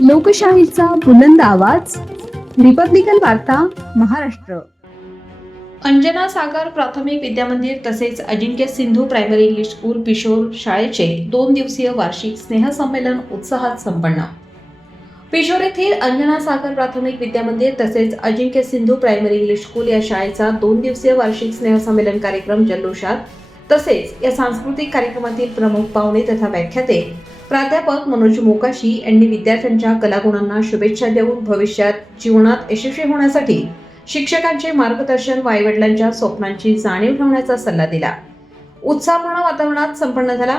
लोकशाहीचा बुलंद आवाज, रिपब्लिकन वार्ता, महाराष्ट्र. अंजना सागर प्राथमिक विद्यामंदिर तसेच अजिंक्य Sindhu primary English school Pishor शाळेचे 2 दिवसीय वार्षिक स्नेहसंमेलन उत्साहात संपन्न. पिशोर येथील अंजना सागर प्राथमिक विद्यामंदिर तसेच अजिंक्य सिंधू प्रायमरी इंग्लिश स्कूल या शाळेचा 2 दिवसीय वार्षिक स्नेहसंमेलन कार्यक्रम जल्लोषात तसेच या सांस्कृतिक कार्यक्रमातील प्रमुख पाहुणे तथा व्याख्याते प्राध्यापक मनोज मोकाशी यांनी विद्यार्थ्यांच्या कलागुणांना शुभेच्छा देऊन भविष्यात जीवनात यशस्वी होण्यासाठी शिक्षकांचे मार्गदर्शन व आईवडिलांच्या स्वप्नांची जाणीव ठेवण्याचा सल्ला दिला. उत्साहपूर्ण वातावरणात संपन्न झाला.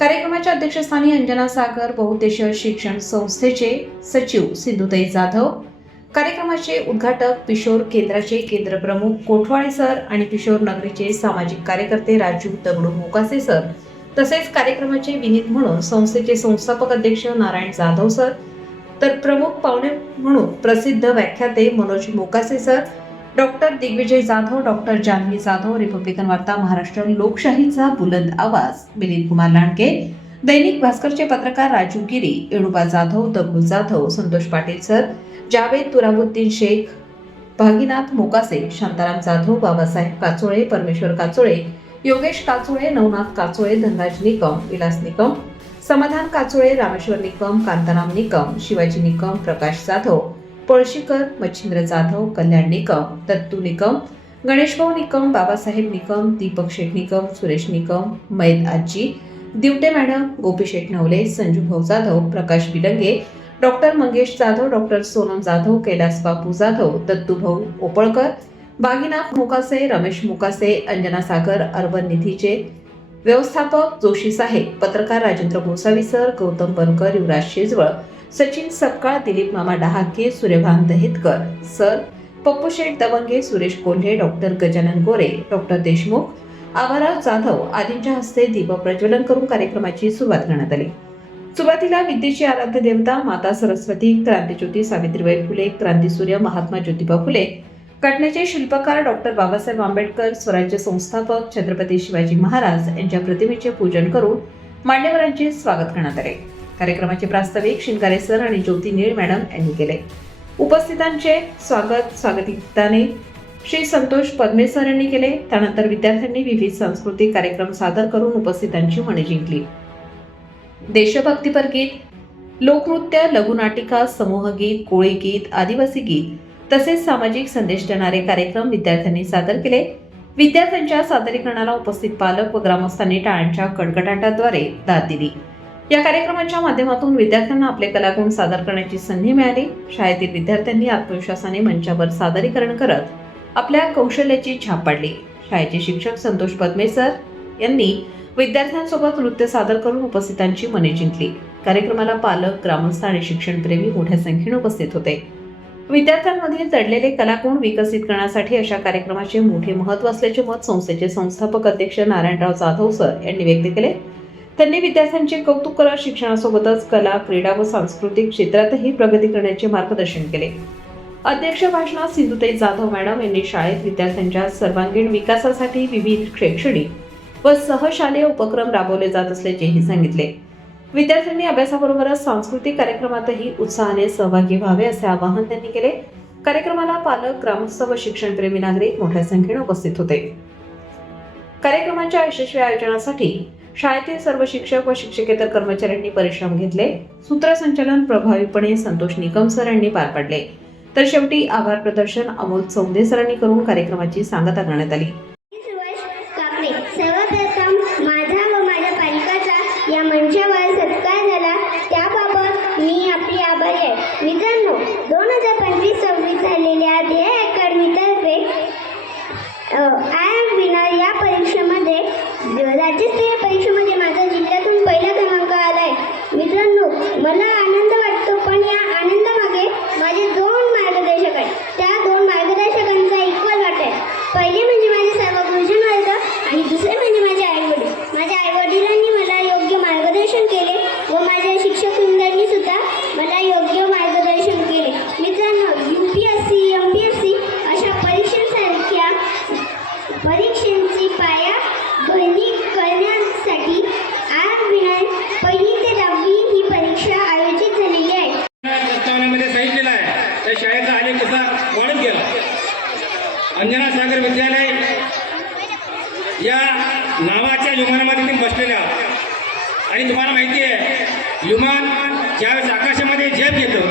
कार्यक्रमाच्या अध्यक्षस्थानी अंजना सागर बहुउद्देशीय शिक्षण संस्थेचे सचिव सिंधुताई जाधव, कार्यक्रमाचे उद्घाटक पिशोर केंद्राचे केंद्रप्रमुख कोठवाळे सर आणि पिशोर नगरीचे सामाजिक कार्यकर्ते राजू दगडू मोकासे सर, तसेच कार्यक्रमाचे विनीत म्हणून संस्थेचे संस्थापक अध्यक्ष नारायण जाधव सर, तर प्रमुख पाहुणे म्हणून प्रसिद्ध व्याख्याते Manoj Mokase sir, doctor Digvijay Jadhav, doctor Janhavi Jadhav, Republican Varta Maharashtra, लोकशाहीचा बुलंद आवाज मिलिंद कुमार लांडके, दैनिक भास्करचे पत्रकार राजू गिरी, येणुबा जाधव, दगडू जाधव, संतोष पाटील सर, जावेद तुराबुद्दीन शेख, भागीनाथ मोकासे, शांताराम जाधव, बाबासाहेब काचोळे, परमेश्वर काचोळे, योगेश काचोळे, नवनाथ काचोळे, धनराज निकम, विलास निकम, समाधान काचोळे, रामेश्वर निकम, कांताराम निकम, शिवाजी निकम, प्रकाश जाधव, पळशीकर, मच्छिंद्र जाधव, कल्याण निकम, दत्तू निकम, गणेशभाऊ निकम, बाबासाहेब निकम, दीपक शेठ निकम, सुरेश निकम, मैद आजी, दिवटे मॅडम, गोपी शेठ नवले, संजू भाऊ जाधव, प्रकाश बिलंगे, डॉक्टर मंगेश जाधव, डॉक्टर सोनम जाधव, कैलास बापू जाधव, दत्तू भाऊ ओपळकर, भागीनाथ मोकासे, रमेश मोकासे, अंजना सागर अर्बन निधीचे व्यवस्थापक जोशी साहेब, पत्रकार राजेंद्र गोसावी सर, गौतम बनकर, युवराज शेजवळ, सचिन सपकाळ, दिलीप मामा डहाके, सूर्यभान दहितकर सर, पप्पू शेठ दवंगे, सुरेश कोल्हे, डॉक्टर गजानन गोरे, डॉक्टर देशमुख, आवाराव जाधव आदींच्या हस्ते दीप प्रज्वलन करून कार्यक्रमाची सुरुवात करण्यात आली. सुरुवातीला विद्येची आराध्य देवता माता सरस्वती, क्रांतीज्योती सावित्रीबाई फुले, क्रांतीसूर्य महात्मा ज्योतिबा फुले, घटनेचे शिल्पकार डॉक्टर बाबासाहेब आंबेडकर, स्वराज्य संस्थापक छत्रपती शिवाजी महाराज यांच्या प्रतिमेचे पूजन करून मान्यवरांचे स्वागत करण्यात आले. कार्यक्रमाचे प्रास्ताविक शिंगारे सर आणि ज्योती नीळ मॅडम यांनी केले. उपस्थितांचे स्वागतीताने श्री संतोष पद्मे सर यांनी केले. त्यानंतर विद्यार्थ्यांनी विविध सांस्कृतिक कार्यक्रम सादर करून उपस्थितांची मने जिंकली. देशभक्तीपर गीत, लोकनृत्य, लघुनाटिका, समूहगीत, कोळी गीत, आदिवासी गीत तसेच सामाजिक संदेश देणारे कार्यक्रम विद्यार्थ्यांनी सादर केले. विद्यार्थ्यांच्या सादरीकरणाला उपस्थित पालक व ग्रामस्थांनी टाळ्यांच्या कडकडाटाद्वारे दाद दिली. या कार्यक्रमाच्या माध्यमातून विद्यार्थ्यांना आपले कलागुण सादर करण्याची संधी मिळाली. शाळेतील विद्यार्थ्यांनी आत्मविश्वासाने मंचावर सादरीकरण करत आपल्या कौशल्याची छाप पाडली. शाळेचे शिक्षक संतोष पद्मे सर यांनी विद्यार्थ्यांसोबत नृत्य सादर करून उपस्थितांची मने जिंकली. कार्यक्रमाला पालक, ग्रामस्थ आणि शिक्षणप्रेमी मोठ्या संख्येने उपस्थित होते. विद्यार्थ्यांमधील दडलेले कलागुण विकसित करण्यासाठी अशा कार्यक्रमाचे मोठे महत्त्व असल्याचे मत संस्थेचे संस्थापक अध्यक्ष नारायणराव जाधव सर यांनी व्यक्त केले. त्यांनी विद्यार्थ्यांचे कौतुक करत शिक्षणासोबतच कला, क्रीडा व सांस्कृतिक क्षेत्रातही प्रगती करण्याचे मार्गदर्शन केले. अध्यक्ष भाषणात सिंधुताई जाधव मॅडम यांनी शाळेत विद्यार्थ्यांच्या सर्वांगीण विकासासाठी विविध शैक्षणिक व सहशालेय उपक्रम राबवले जात असल्याचेही सांगितले. विद्यार्थ्यांनी अभ्यासाबरोबरच सांस्कृतिक कार्यक्रमातही उत्साहाने सहभागी व्हावे असे आवाहन त्यांनी केले. कार्यक्रमाला पालक, ग्रामस्थ व शिक्षणप्रेमी नागरिक मोठ्या संख्येने उपस्थित होते. कार्यक्रमाच्या यशस्वी आयोजनासाठी शाळेतील सर्व शिक्षक व शिक्षकेतर कर्मचाऱ्यांनी परिश्रम घेतले. सूत्रसंचालन प्रभावीपणे संतोष निकम सर यांनी पार पाडले. तर शेवटी आभार प्रदर्शन अमोल चौंदे सरांनी करून कार्यक्रमाची सांगता करण्यात आली. सर्वप्रथम माझा व माझ्या पालकाचा या मंचावर सत्कार झाला त्याबाबत मी आपली आभारी आहे. मित्रांनो, 2025-26 झालेल्या ध्येय अकॅडमीतर्फे आय एम विनर या परीक्षेमध्ये राज्यस्तरीय परीक्षेमध्ये माझा जिल्ह्यातून पहिला क्रमांक आला आहे. मित्रांनो, मला आनंद वाटतो, पण या आनंदामागे माझे 2 मार्गदर्शक आहेत. त्या 2 मार्गदर्शकांचा इक्वल वाटा आहे. पहिले म्हणजे माझे सर्व गुरुजन वर्ग आणि दुसरे म्हणजे माझे आईवडील. माझ्या आईवडिलांनी मला योग्य मार्गदर्शन केले व माझ्या शिक्षक वृंदांनी सुद्धा मला योग्य मार्गदर्शन केले. मित्रांनो, UPSC, MPSC अशा परीक्षांसारख्या परीक्षांची पायाभरणी करण्यासाठी आय एम विनर 1ली ते 10वी ही परीक्षा आयोजित सागर विद्यालय या नावाच्या विमानामध्ये तुम्ही बसलेले आहात. आणि तुम्हाला माहिती आहे, विमान ज्यावेळेस आकाशामध्ये झेप घेतं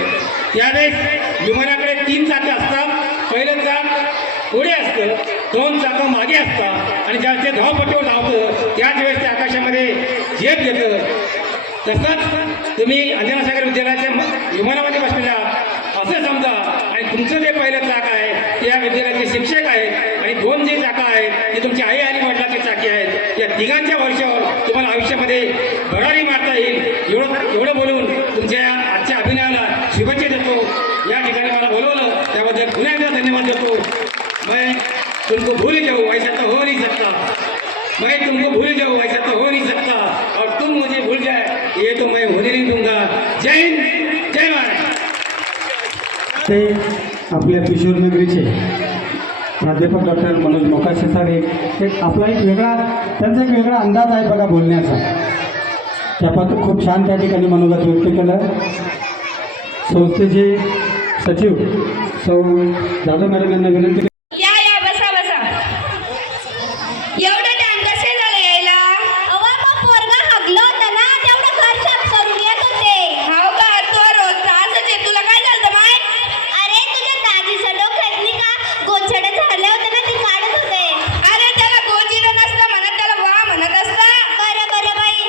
त्यावेळेस विमानाकडे 3 चाकं असतात. पहिलं चाक पुढे असतं, 2 चाकं मागे असतात आणि ज्यावेळेस ते धावपट्टीवर धावतं त्याच वेळेस ते आकाशामध्ये झेप घेतं. तसंच तुम्ही अंजना सागर विद्यालयाच्या विमानामध्ये बसलेले आहात असं समजा. आणि तुमचं जे पहिलं चाक आहे ते या विद्यालयाचे शिक्षक आहेत आणि 2 जे चाकं आहेत ते तुमची आई आणि वडिलांची चाकी आहेत. या तिघांच्या वर्षावर तुम्हाला आयुष्यामध्ये भरारी मारता येईल एवढं बोलून तुमच्या आजच्या अभिनयाला शुभेच्छा देतो. या ठिकाणी मला बोलवलं त्याबद्दल पुन्हा एकदा धन्यवाद देतो. मैं तुमको भूल जाऊँ ऐसा तो हो नहीं सकता. मैं तुमको भूल जाऊँ ऐसा तो हो नहीं सकता और तुम मुझे भूल जाए ये तो मैं होने नहीं दूंगा. जय हिंद, जय महाराष्ट्र. ते आपल्या किशोर नगरीचे प्राध्यापक डॉक्टर मनोज मोकाशी साहेब एक आपला एक वेगळा त्यांचा एक वेगळा अंदाज आहे बघा बोलण्याचा. त्यापासून खूप छान त्या ठिकाणी मनोगत व्यक्त केलं. संस्थेचे सचिव सौ जाधव मॅडम यांना विनंती. या या बसा बसा. एवढं टाइम कसे झालं यायला? अवा मग पोरगा हगलो होता ना, तेवढं घर साफ करून येत होते. हाव का? तो रोज तासच आहे. तुला काय झालं माय? अरे तुझ्या दाजीचं डोक्यात नाही का गोछडे झाले होते ना, ते काढत होते. अरे त्याला गोजीला नसतं म्हणत, त्याला वा म्हणत असता. बरं बरं बाई.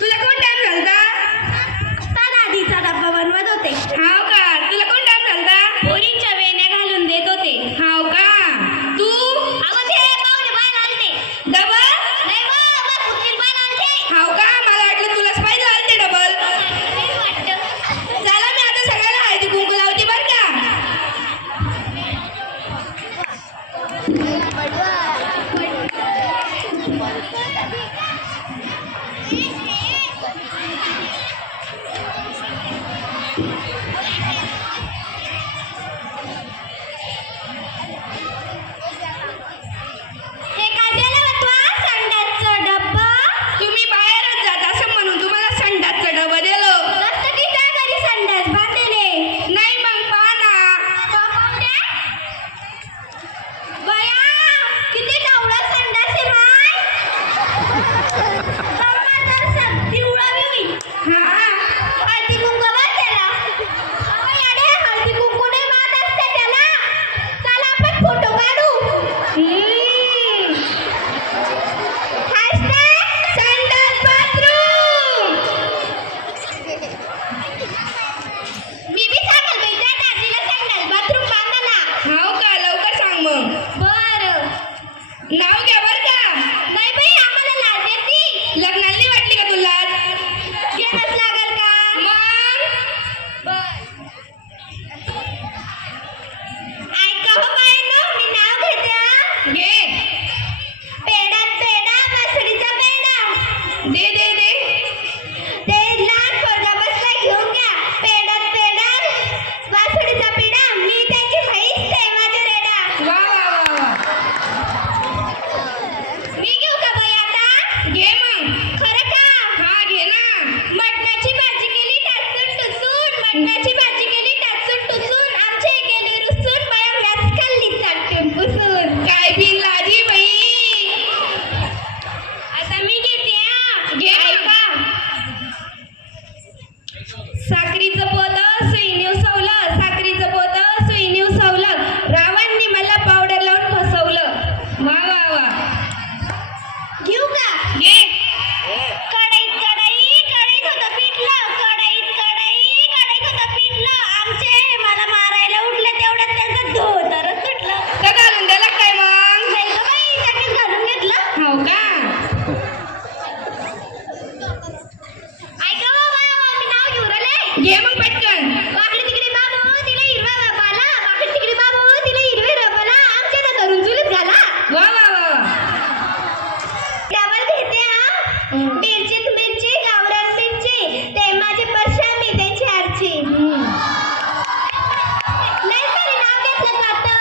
तुला कोण टाइम झालता? आता दादीचा डब्बा बनवत होते. हाव का? तुला कोण टाइम झालता? पोरींच्या वेण्या घालून देत होते. हाव का? तू अगं ते पाहुणे बाय आलते. डबल? नाही मग मग पुतील बाय आलते. हाव का? मला वाटलं तुलाच पाहिजे आलते डबल. नाही वाटतं. चला मी आता सगळ्याला हळदी कुंकू लावते बरं का. हे काय द्यायला बतवा? संडासचं डब्बा. तुम्ही बाहेरच जात असं म्हणून तुम्हाला संडासचं डबं दिलं. नसतं की त्या घरी संडास बांधलेले. नाही मग पहा ना. बया किती डावळा संडास आहे माय. बाबा तर सगळी उडावी होईल. हा हळदी कुंकू बघ त्याला. अगं याडे, हळदी कुंकू नाही मात असते त्याला. चला आपण फोटो काढू. हॅशटॅग संडास बाथरूम. मी बी सांगेल बाई त्या दाजीला संडास बाथरूम बांधायला. हाव का? लवकर सांग मग. बरं. नाव घ्या बरं का. नाही बाई आम्हाला लाज येते. लग्नाला नाही वाटली का तुला? घेणंच लागल का? मग ऐका हो बाईंनो, मी नाव घेते हा. घे. पेडात पेडा, मसळीचा पेडा. दे दे दे. ते लहान पोरगा बसलाय, घेऊन घ्या. पेडात पेडा, वासुडीचा पेडा. मी त्याची म्हैस, ते माझे रेडा. वा वा वा वा. मी घेऊ का बाई आता? घे मग. खरं का? हा घे ना. मटणाची भाजी केली टाचून टुचून. मटणाची भाजी केली टाचून टुचून. आमचे गेली रुसून. बाया मॅच खाल्ली चाटून पुसून. काय बिन लाजी बाई. आता मी घेते हा. घे मग. ऐका. साखरीचं पोत सुईनीव सवलं. साखरीचं पोत सुईनीव सवलं. रावांनी मला पावडर लावून फसवलं. वा वा वा. घेऊ का? घे. कढईत कढईत होतं पिठलं. कढईत होतं पिठलं. आमचे मला मारायला उठले, तेवढ्यात त्यांचं धोतरच सुटलं. का घालून द्यायला काय मग? नाही गं बाई, त्याच्यात घालून घेतलं. हाव का? ऐका हो बाबा, मी नाव घेऊ राहिले. घे मग पटकन. वाकडी तिकडे बाबू, तिला हिरव्या रबाला. वाकडी तिकडे बाबू, तिला हिरव्या रबाला. आमच्या तर धरून चुलीत घाला. वा वा वा वा. डबल घेते हा. मिरचीत मिरची, गावरान मिरची. ते माझे परशा, मी त्यांची आरची. लय तरी नाव घेतलं जातं.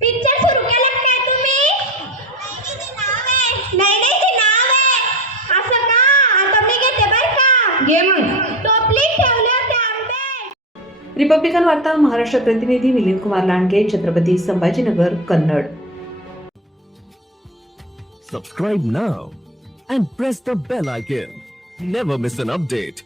पिक्चर सुरू केलं काय तुम्ही? नाही नाही ते नाव आहे. असं का? आता मी घेते बरं का. घे मग. टोपलीत ठेवले होते आंबे. रिपब्लिकन वार्ता महाराष्ट्र प्रतिनिधी Milind Kumar Landge, Chhatrapati Sambhajinagar, Kannada. Subscribe now and press the bell icon. Never miss an update.